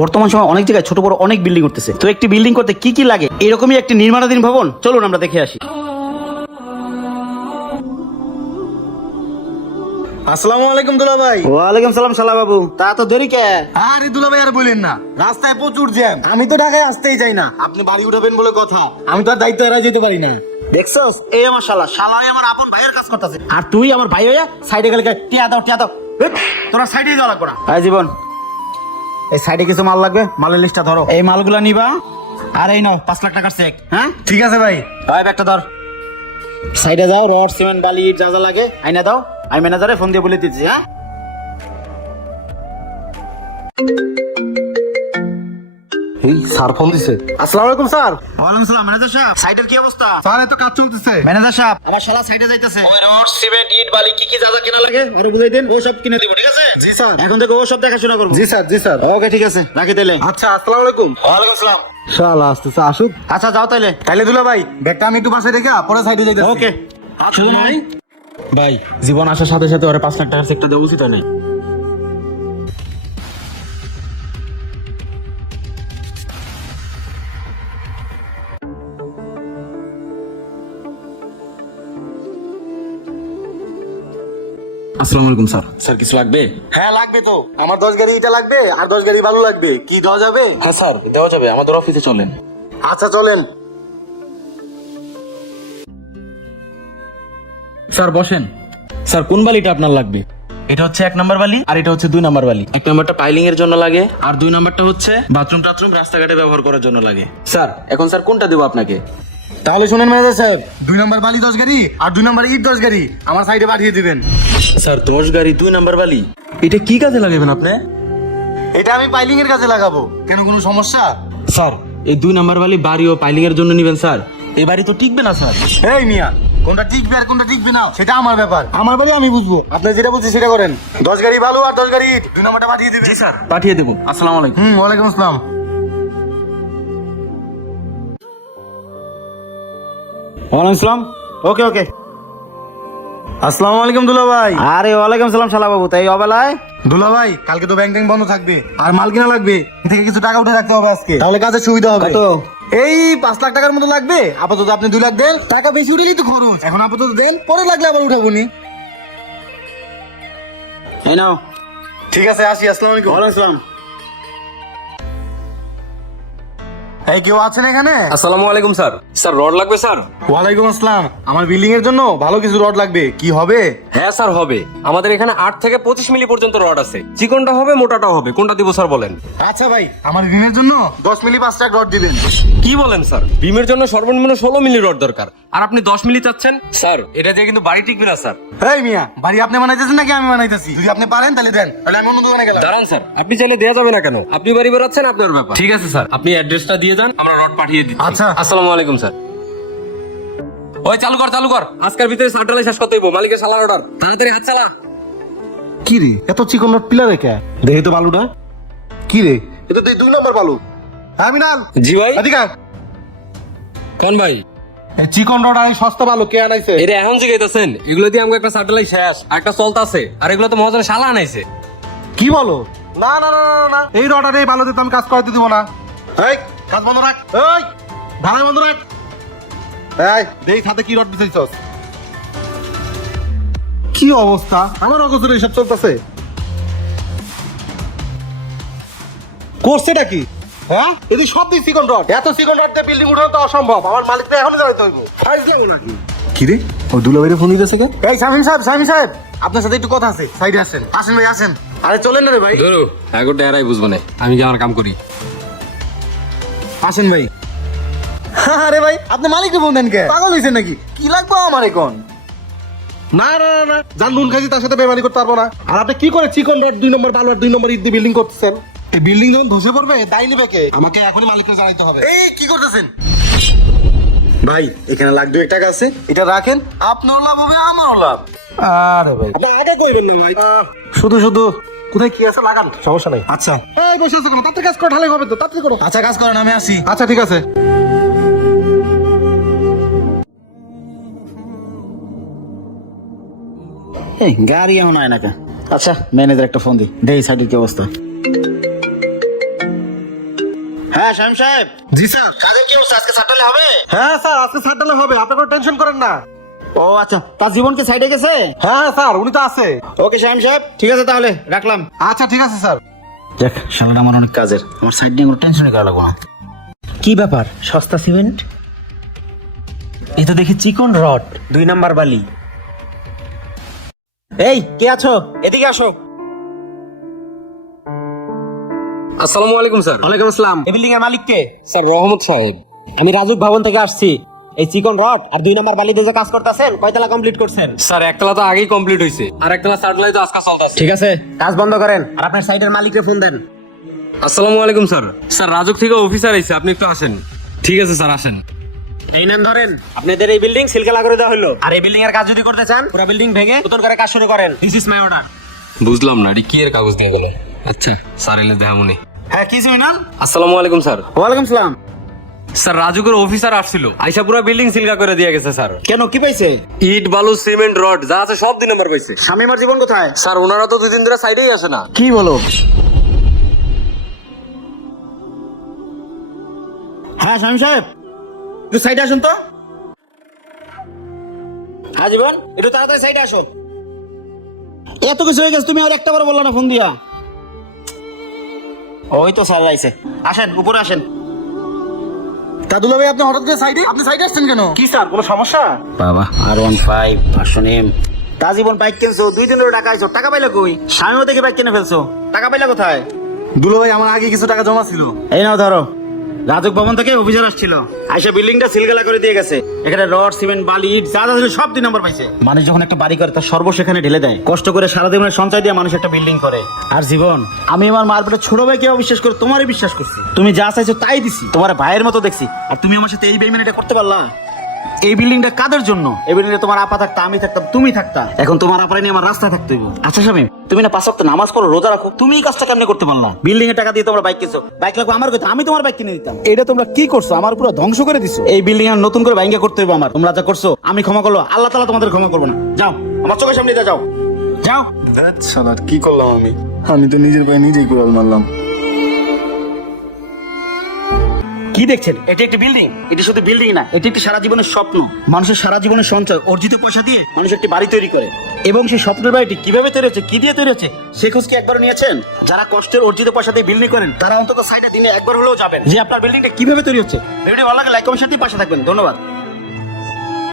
বর্তমান সময় অনেক জায়গায় ছোট বড় অনেক বিল্ডিং করতেছে তো একটি বিল্ডিং করতে কি কি লাগে? এরকমই একটি নির্মাণাধীন ভবন। চলুন আমরা দেখে আসি। আসসালামু আলাইকুম দুলা ভাই ওয়ালাইকুম সালাম শালা বাবু। তা তো দেরি কে? আরে দুলা ভাই আর বলেন না। রাস্তায় প্রচুর জ্যাম। আমি তো ঢাকায় আসতেই চাই না। আপনি বাড়ি উঠাবেন বলে কথা। আমি তো আর দায়িত্ব এড়াই যেতে পারি না। দেখছস? এই আমার শালা। আমার আপন ভাইয়ের কাজ করতেছে। আর তুই আমার ভাই হইয়া সাইডে গেলে টিয়া দাও টিয়া দাও। তোরা সাইডে যাওয়া লাগবে না জীবন এই সাইডে কিছু মাল লাগবে? মালের লিস্টটা ধরো। এই মালগুলা নিবা আর এই নাও পাঁচ লাখ টাকার চেক হ্যাঁ? ঠিক আছে ভাই। ভাই ব্যাগটা ধর। সাইডে যাও রড সিমেন্ট বালি যা যা লাগে আইনা দাও। আমি ম্যানেজারে ফোন দিয়ে বলে দিচ্ছি হ্যাঁ? এই স্যার ফোন দিছে। আসসালামু আলাইকুম স্যার। ওয়ালাইকুম আসসালাম ম্যানেজার সাহেব। সাইডের কি অবস্থা? স্যার এত কাজ চলতেছে। ম্যানেজার সাহেব আমার শালা সাইডে যাইতেছে। রড সিমেন্ট ইট বালি কি কি যা যা কেনা লাগে আরে বুঝাই দেন ও সব কিনে দিব ঠিক আছে? জি স্যার। এখন থেকে ও সব দেখাশোনা করব। জি স্যার জি স্যার। ওকে ঠিক আছে রাখি তাইলে। আচ্ছা আসসালামু আলাইকুম। ওয়ালাইকুম আসসালাম শালা আসতেছে আসুক। আচ্ছা যাও তাইলে। তাইলে দুলা ভাই ব্যাগটা আমি একটু পাশে রেখে পরে সাইডে যাইতেছি। ওকে। শুধু ভাই জীবন আসার সাথে সাথে ওরা পাঁচ লাখ টাকার চেকটা দেওয়া উচিত হয় না আসসালামু আলাইকুম স্যার। স্যার কিছু লাগবে? হ্যাঁ লাগবে তো। আমার দশ গাড়ি এটা লাগবে আর দশ গাড়ি বালু লাগবে। কি দেওয়া যাবে? হ্যাঁ স্যার দেওয়া যাবে। আমাদের অফিসে চলেন। আচ্ছা চলেন। স্যার বসেন। স্যার কোন বালিটা আপনার লাগবে? এটা হচ্ছে এক নাম্বার বালি আর এটা হচ্ছে দুই নাম্বার বালি। এক নাম্বারটা পাইলিং এর জন্য লাগে আর দুই নাম্বারটা হচ্ছে বাথরুম টাথরুম রাস্তাঘাটে ব্যবহার করার জন্য লাগে। স্যার এখন স্যার কোনটা দেবো আপনাকে? তাহলে শুনেন ম্যানেজার সাহেব। দুই নম্বর বালি দশ গাড়ি আর দুই নম্বর ইট দশ গাড়ি। আমার সাইডে পাঠিয়ে দিবেন। স্যার দশ গাড়ি দুই নম্বর বালি। এটা কি কাজে লাগাবেন আপনি? এটা আমি পাইলিং এর কাছে লাগাবো। কেন কোনো সমস্যা? স্যার এই দুই নাম্বার বালি বাড়ি ও পাইলিং এর জন্য নিবেন স্যার। এই বাড়ি তো টিকবে না স্যার। এই মিয়া কোনটা টিকবে আর কোনটা টিকবে না সেটা আমার ব্যাপার। আমার বাড়ি আমি বুঝব। আপনি যেটা বলছি সেটা করেন। দশ গাড়ি বালু আর দশ গাড়ি দুই নম্বরটা পাঠিয়ে দিবেন। জি স্যার পাঠিয়ে দেবো। আসসালামু আলাইকুম। হুম ওয়ালাইকুম আসসালাম। ওয়ালাইকুম আসসালাম ওকে ওকে। আসসালামু আলাইকুম দুলা ভাই। আরে ওয়ালাইকুম সালাম শালা বাবু তাই অবেলায়? দুলা ভাই কালকে তো ব্যাংক ট্যাঙ্ক বন্ধ থাকবে আর মাল কিনা লাগবে এ থেকে কিছু টাকা উঠে রাখতে হবে আজকে। তাহলে কাজে সুবিধা হবে। কত? এই পাঁচ লাখ টাকার মতো লাগবে? আপাতত আপনি দুই লাখ দেন। টাকা বেশি উঠেই তো খরচ। এখন আপাতত দেন পরে লাগলে আবার উঠাবো নি। এই নাও। ঠিক আছে আসি আসসালামু আলাইকুম। ওয়ালাইকুম আসসালাম এই কেউ আছেন এখানে? আসসালামু আলাইকুম স্যার। স্যার রড লাগবে স্যার? ওয়ালাইকুম আসসালাম। আমার বিল্ডিং এর জন্য ভালো কিছু রড লাগবে। কি হবে? হ্যাঁ স্যার হবে। আমাদের এখানে আট থেকে পঁচিশ মিলি পর্যন্ত রড আছে। চিকনটা হবে মোটাটাও হবে। কোনটা দিব স্যার বলেন? আচ্ছা ভাই আমার ঋণের জন্য দশ মিলি পাঁচ টাকা রড দিবেন কি বলেন স্যার? বিমের জন্য সর্বনিম্ন ষোলো মিলি রড দরকার। আর আপনি দশ মিলি চাচ্ছেন? স্যার এটা দিয়ে কিন্তু বাড়ি টিকবে না স্যার। এই মিয়া বাড়ি আপনি বানাইতেছেন নাকি আমি বানাইতেছি? যদি আপনি পারেন তাহলে দেন। তাহলে আমি অন্য দোকানে গেলাম। দাঁড়ান স্যার আপনি চাইলে দেওয়া যাবে না কেন? আপনি বাড়ি বেরোচ্ছেন আপনার ব্যাপার। ঠিক আছে স্যার। আপনি অ্যাড্রেসটা দিয়ে যান আমরা রড পাঠিয়ে দিচ্ছি। আচ্ছা। আসসালামু আলাইকুম স্যার। ওই চালু কর চালু কর। আজকের ভিতরে শেষ করতে হইব মালিকের সালার অর্ডার তাড়াতাড়ি হাত চালা। কি রে এত চিকন রড পিলার রেখে দেখি তো বালুটা কি রে এটা তো দুই নম্বর বালু। টার্মিনাল জি ভাই। আয়। কোন ভাই? চিকন রড আর সস্তা বালু কে আনাইছে? এটা এখন জিগাইতেছেন এগুলো দিয়ে আমাকে একটা স্যাটেলাইট শেষ আর একটা চলতাছে আর এগুলো তো মহাজনের শালা আনাইছে। কি বলো? না না না না না এই রড আর এই বালুতে তো আমি কাজ করতে দিব না। এই কাজ বন্ধ রাখ। এই বন্ধ রাখ। এই দেই সাথে কি রড কি অবস্থা? আমার অগোচরে এসব চলতেছে। করছেটা কি? হ্যাঁ? এদি সব দিই চিকন রড। এত চিকন রড দিয়ে বিল্ডিং উঠানো তো অসম্ভব। আমার মালিক তো এখনই জানাইতে হইব। ফাইজ দেবো নাকি? কি রে? ও দুলাভাইরে ফোন দিতেছে কে এই শামিম সাহেব শামিম সাহেব আপনার সাথে একটু কথা আছে। সাইডে আসেন। আসেন ভাই আসেন। আরে চলেন না রে ভাই। ধরো এগারোটা এরাই বুঝব না। আমি কি আমার কাম করি? আসেন ভাই। আরে ভাই আপনি মালিককে ফোন দেন কে? পাগল হয়েছেন নাকি? কি লাগবে আমার এখন? না না না না যার নুন খাইছি তার সাথে বেমানি করতে পারব না। আর আপনি কি করে চিকন রড দুই নম্বর বালু দুই নম্বর ইট দিয়ে বিল্ডিং করতেছেন? এই বিল্ডিং যখন ধসে পড়বে দায় নিবে কে? আমাকে এখনই মালিককে জানাইতে হবে। এই কি করতেছেন? ভাই এখানে লাখ দুই টাকা আছে। এটা রাখেন আপনারও লাভ হবে আমারও লাভ। আরে ভাই আপনি আগে কইবেন না ভাই। শুধু শুধু কোথায় কি আছে লাগান? সমস্যা নাই। আচ্ছা। এই বসে আছো কেন? তাড়াতাড়ি কাজ করে ঢালাই হবে তো তাড়াতাড়ি করো। আচ্ছা কাজ করেন আমি আসি। আচ্ছা ঠিক আছে। এই গাড়ি এমন হয় না কা আচ্ছা ম্যানেজার একটা ফোন দি দেই সাইডের কি অবস্থা? হ্যাঁ শামিম সাহেব। জি স্যার। কাজের কি অবস্থা? আজকে সাতটালে হবে? হ্যাঁ স্যার আজকে ডালে হবে আপনি কোনো টেনশন করেন না। ও আচ্ছা। তার জীবনকে সাইডে গেছে? হ্যাঁ স্যার উনি তো আছে। ওকে সাহেব ঠিক আছে তাহলে রাখলাম। আচ্ছা ঠিক আছে স্যার। দেখ শালাটা আমার অনেক কাজের। আমার সাইড নিয়ে কোনো টেনশনই করা লাগবে না। কি ব্যাপার? সস্তা সিমেন্ট এ তো দেখি চিকন রড। দুই নাম্বার বালি। এই কে আছো? এদিকে আসো। আসসালামু আলাইকুম স্যার। ওয়ালাইকুম আসসালাম। এই বিল্ডিং এর মালিক কে? স্যার রহমত সাহেব। আমি রাজুক ভবন থেকে আসছি। এই চিকন রড আর দুই নাম্বার বালিতে যে কাজ করতেছেন কয়তলা কমপ্লিট করছেন? স্যার একতলা তো আগেই কমপ্লিট হয়েছে আর একতলা সার্ডলাই তো আজকাল চলতেছে। ঠিক আছে কাজ বন্ধ করেন আর আপনার সাইডের মালিককে ফোন দেন। আসসালামু আলাইকুম স্যার। স্যার রাজুক থেকে অফিসার আইছে আপনি একটু আসেন। ঠিক আছে স্যার আসেন। এই নেন ধরেন। আপনাদের এই বিল্ডিং সিলকালা করে দেওয়া হলো আর এই বিল্ডিং এর কাজ যদি করতে চান পুরো বিল্ডিং ভেঙে নতুন করে কাজ শুরু করেন। দিস ইজ মাই অর্ডার বুঝলাম না এটি কি এর কাগজ দিয়ে গেল? আচ্ছা। স্যার এলে দেখা মনে হ্যাঁ কি না আসসালামু আলাইকুম স্যার। ওয়ালাইকুম সালাম। স্যার রাজুকের অফিসার আসছিল। আইসা পুরো বিল্ডিং সিলকা করে দিয়ে গেছে স্যার। কেন কি পাইছে? ইট বালু সিমেন্ট রড যা আছে সব দিন নাম্বার পাইছে। স্বামীমার জীবন কোথায়? স্যার ওনারা তো দুই দিন ধরে সাইডেই আসে না। কি বলো? হ্যাঁ স্বামী সাহেব। একটু সাইডে আসুন তো। হ্যাঁ জীবন একটু তাড়াতাড়ি সাইডে আসো। এত কিছু হয়ে গেছে তুমি আর একটা বার বলল না ফোন দিয়া। ওই তো স্যার আইছে। আসেন উপরে আসেন। দাদুলা ভাই আপনি হঠাৎ করে সাইডে আপনি সাইডে আসছেন কেন? কি স্যার কোনো সমস্যা? বাবা। আর ওয়ান ফাইভ পাঁচশো এম তা জীবন বাইক কিনছো দুই দিন ধরে টাকা আইছো টাকা পাইলে কই? স্বামীও দেখে বাইক কিনে ফেলছো। টাকা পাইলে কোথায়? দুলো ভাই আমার আগে কিছু টাকা জমা ছিল। এই নাও ধরো। রাজক ভবন থেকে অভিযান আসছিল। আইসা বিল্ডিংটা সিলগালা করে দিয়ে গেছে। এখানে রড, সিমেন্ট, বালি, ইট, যা যা ছিল সব দুই নম্বর পাইছে। মানুষ যখন একটা বাড়ি করে, তার সর্ব সেখানে ঢেলে দেয়। কষ্ট করে সারা জীবনের সঞ্চয় দিয়ে মানুষ একটা বিল্ডিং করে। আর জীবন, আমি আমার মার পেটে ছোট ভাই ভাইকে অবিশ্বাস করে, তোমারই বিশ্বাস করছি। তুমি যা চাইছো তাই দিছি। তোমার ভাইয়ের মতো দেখছি। আর তুমি আমার সাথে এই বেইমানিটা করতে পারলা? এই বিল্ডিংটা কাদের জন্য? এই বিল্ডিংটা তোমার আপা থাকতা আমি থাকতাম তুমি থাকতা। এখন তোমার আপারে নিয়ে আমার রাস্তায় থাকতে হইব। আচ্ছা স্বামী তুমি না পাঁচ সপ্তাহ নামাজ পড়ো রোজা রাখো তুমি এই কাজটা কেমনে করতে পারলা? বিল্ডিং এর টাকা দিয়ে তোমরা বাইক কিনছো। বাইক লাগবে আমার কথা আমি তোমার বাইক কিনে দিতাম। এটা তোমরা কি করছ? আমার পুরো ধ্বংস করে দিছো। এই বিল্ডিং আর নতুন করে বাইঙ্গা করতে হবে আমার। তোমরা যা করছ আমি ক্ষমা করল আল্লাহ তালা তোমাদের ক্ষমা করব না। যাও আমার চোখের সামনে দিয়ে যাও। যাও। কি করলাম আমি? আমি তো নিজের পায়ে নিজেই কুড়াল মারলাম। কি দেখছেন? এটি একটি বিল্ডিং। এটি শুধু বিল্ডিং না এটি একটি সারা জীবনের স্বপ্ন। মানুষের সারা জীবনের সঞ্চয় অর্জিত পয়সা দিয়ে মানুষ একটি বাড়ি তৈরি করে। এবং সেই স্বপ্নের বাড়িটি কীভাবে তৈরি হচ্ছে কি দিয়ে তৈরি হচ্ছে সে খোঁজ কি একবার নিয়েছেন? যারা কষ্টের অর্জিত পয়সা দিয়ে বিল্ডিং করেন তারা অন্তত সাইডে দিনে একবার হলেও যাবেন। যে আপনার বিল্ডিংটা কীভাবে তৈরি হচ্ছে ভিডিও ভালো লাগে লাইক কমেন্ট সাথে পাশে থাকবেন। ধন্যবাদ।